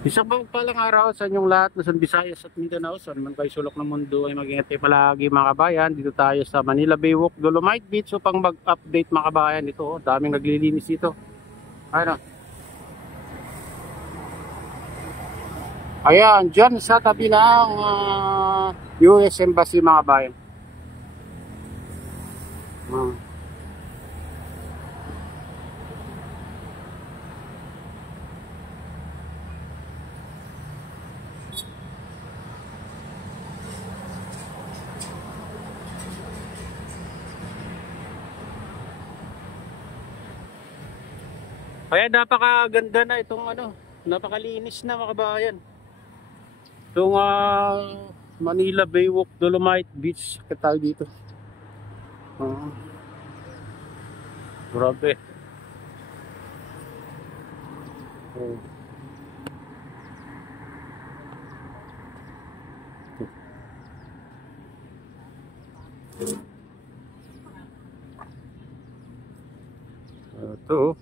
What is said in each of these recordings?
Isang palang araw sa inyong lahat, Luzon, Visayas at Mindanao. Saan man kayo sulok ng mundo ay mag-ingat kayo palagi mga kabayan. Dito tayo sa Manila Baywalk, Dolomite Beach upang mag-update mga kabayan. Ito, daming naglilinis dito. Ano? Ayan, dyan sa tabi ng US Embassy mga kabayan. Kaya napakaganda na itong napakalinis na mga kabayan. Itong Manila Baywalk, Dolomite Beach, tayo dito. Grabe. Ito,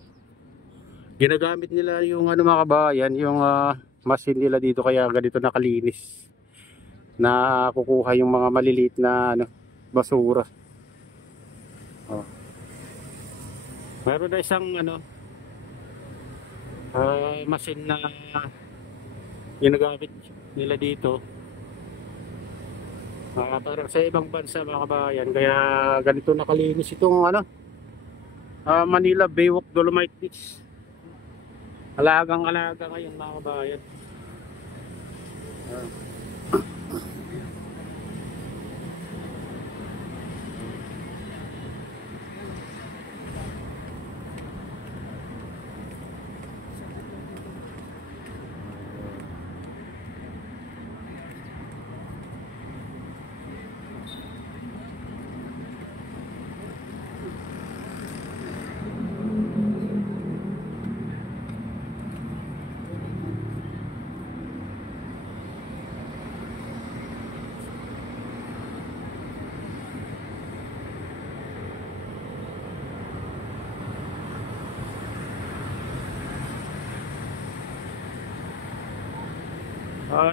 ginagamit nila yung mga kabayan, yung machine nila dito kaya ganito nakalinis. Na kukuha yung mga maliliit na basura. Meron na isang machine na ginagamit nila dito. Parang sa ibang bansa mga kabayan, kaya ganito nakalinis itong Manila Baywalk, Dolomite Beach. Alagang-alaga ngayon mga kabayan.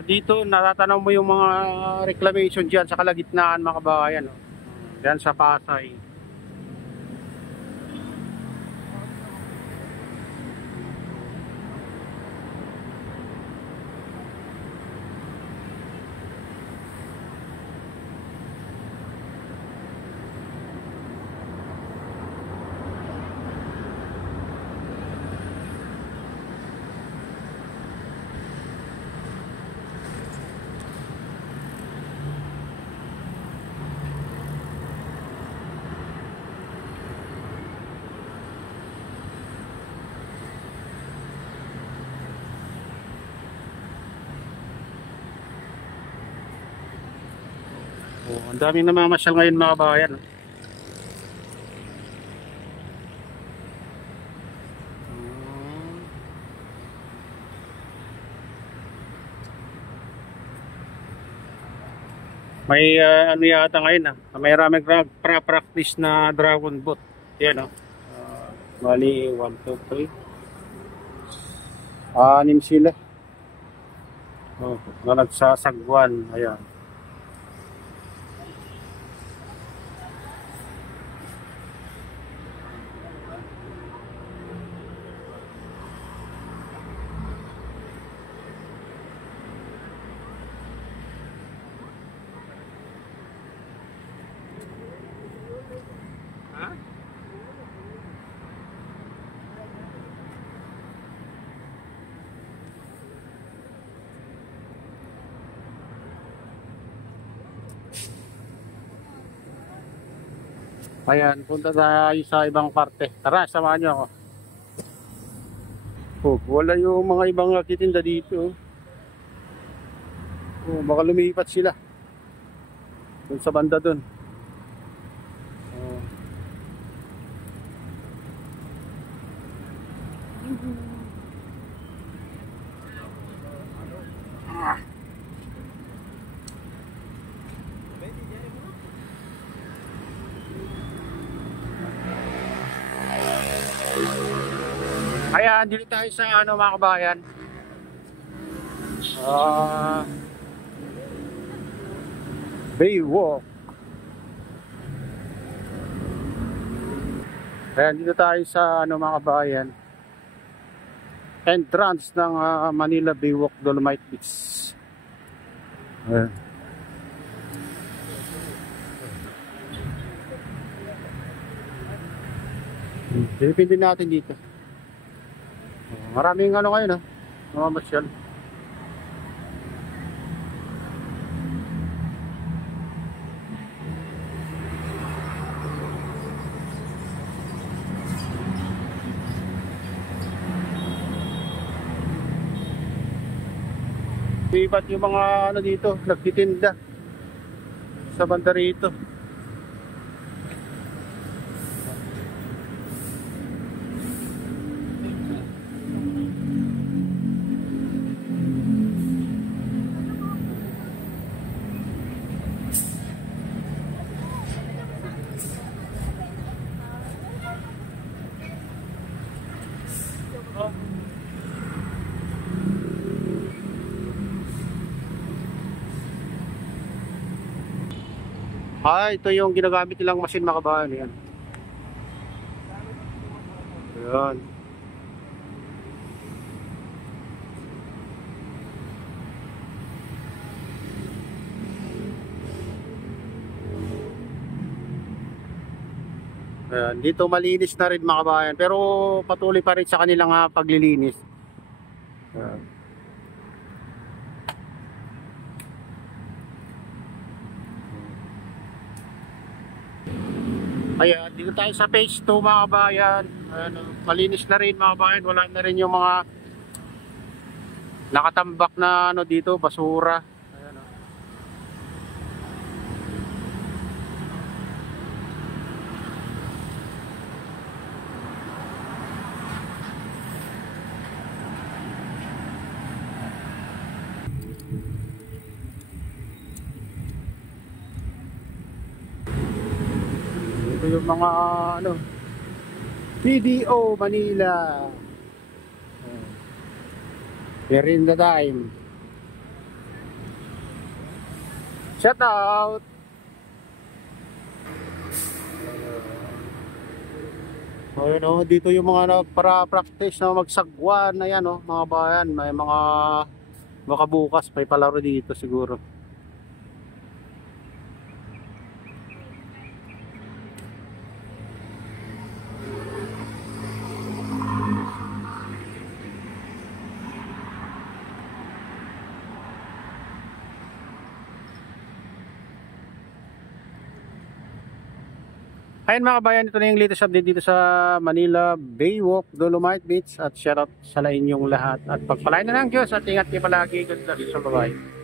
Dito natatanaw mo yung mga reclamation dyan sa kalagitnaan mga kabayan. Dyan sa Pasay. Ang daming namamasyal ngayon mga kabayan. May yata ngayon may raming practice na dragon boat. Yan bali 1, 2, 3 6 sila na nagsasagwan. Ayan. Ayan, punta tayo sa ibang parte. Tara, samahan nyo ako. Wala yung mga ibang titinda dito. Baka lumipat sila. Dun sa banda dun. Ayan, dito tayo sa mga kabayan. Ah, Baywalk. Ayan, dito tayo sa ano mga kabayan, entrance ng Manila Baywalk Dolomite Beach. Ayan. Silipin din natin dito. Maraming ano ngayon, mga masyal. Iba't yung mga ano dito, nagtitinda sa banda rito. Ito yung ginagamit nilang machine mga kabayan. Yan. Ayan. Ayan. Dito malinis na rin mga kabayan. Pero patuloy pa rin sa kanilang paglilinis. Ayan. Ayan, dito tayo sa page 2 mga kabayan. Ayan, malinis na rin mga kabayan. Wala na rin yung mga nakatambak na ano dito, basura. Ayan, ito yung mga ano, PDO Manila. Here in the time. Shout out. Ayun, dito yung mga para practice na magsagwan na yan, mga bayan. May mga makabukas, may palaro dito siguro. Ayan mga kabayan, ito na yung latest update dito sa Manila Baywalk Dolomite Beach, at shoutout sa inyong lahat at pagpalain na ng Diyos at ingat kayo palagi. God bless. So bye bye.